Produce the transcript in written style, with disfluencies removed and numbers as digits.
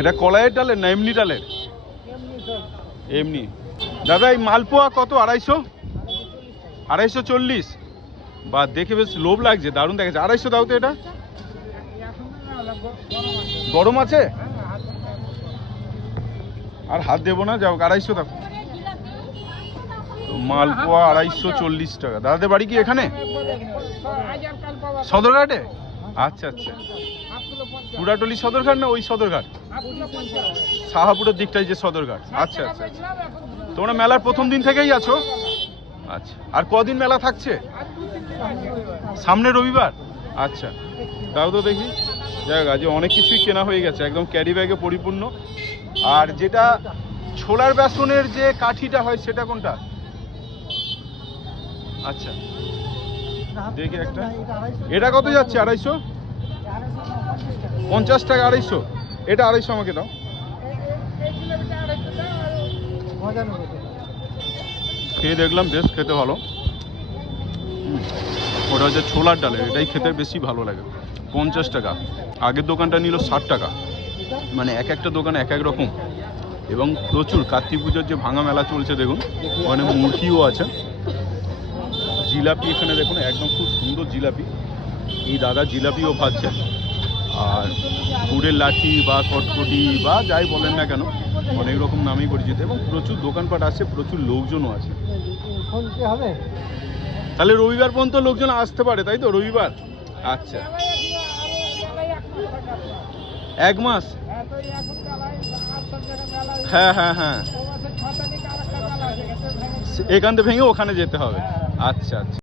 এটা কলাইয়ের ডালের না এমনি ডালের? এমনি। দাদা এই মালপোয়া কত? 250? 240? বা দেখে বেশ লোভ লাগছে, দারুণ দেখাচ্ছে। 250 দাও তো। এটা গরম আছে আর হাত দেবো না, যাও 250 দাও। মালপোয়া 240 টাকা। দাদাদের বাড়ি কি এখানে সদরঘাটে? আচ্ছা আচ্ছা, পুরাটলি সদরঘাট না ওই সদরঘাট? শাহাপুরের দিকটাই যে সদরঘাট। আচ্ছা আচ্ছা, তোমরা মেলার প্রথম দিন থেকেই আছো? আচ্ছা, আর কদিন মেলা থাকছে? সামনে রবিবার? আচ্ছা, তাও তো দেখি। যাই হোক, আজ অনেক কিছুই কেনা হয়ে গেছে, একদম ক্যারি ব্যাগে পরিপূর্ণ। আর যেটা ছোলার বেসনের যে কাঠিটা হয় সেটা কোনটা? আচ্ছা, দেখি একটা। এটা কত যাচ্ছে? 250? 50 টাকা 250? এটা 250 আমাকে দাও। খেয়ে দেখলাম, বেশ খেতে ভালো। ওটা হচ্ছে ছোলার ডালের, এটাই খেতে বেশি ভালো লাগে। 50 টাকা। আগের দোকানটা নিল 60 টাকা। মানে এক একটা দোকানে এক এক রকম। এবং প্রচুর কার্তিক পুজোর যে ভাঙা মেলা চলছে দেখুন, ওখানে মুরগিও আছে। জিলাপি এখানে দেখুন, একদম খুব সুন্দর জিলাপি। এই দাদা জিলাপিও ভাজছে। আর গুড়ের লাঠি বা কটকটি বা যাই বলেন না কেন, অনেক রকম নামেই পরিচিত। এবং প্রচুর দোকানপাট আছে, প্রচুর লোকজনও আছে। তাহলে রবিবার পর্যন্ত লোকজন আসতে পারে, তাই তো? রবিবার? আচ্ছা, 1 মাস? হ্যাঁ হ্যাঁ হ্যাঁ, এখান থেকে ভেঙে ওখানে যেতে হবে। আচ্ছা আচ্ছা।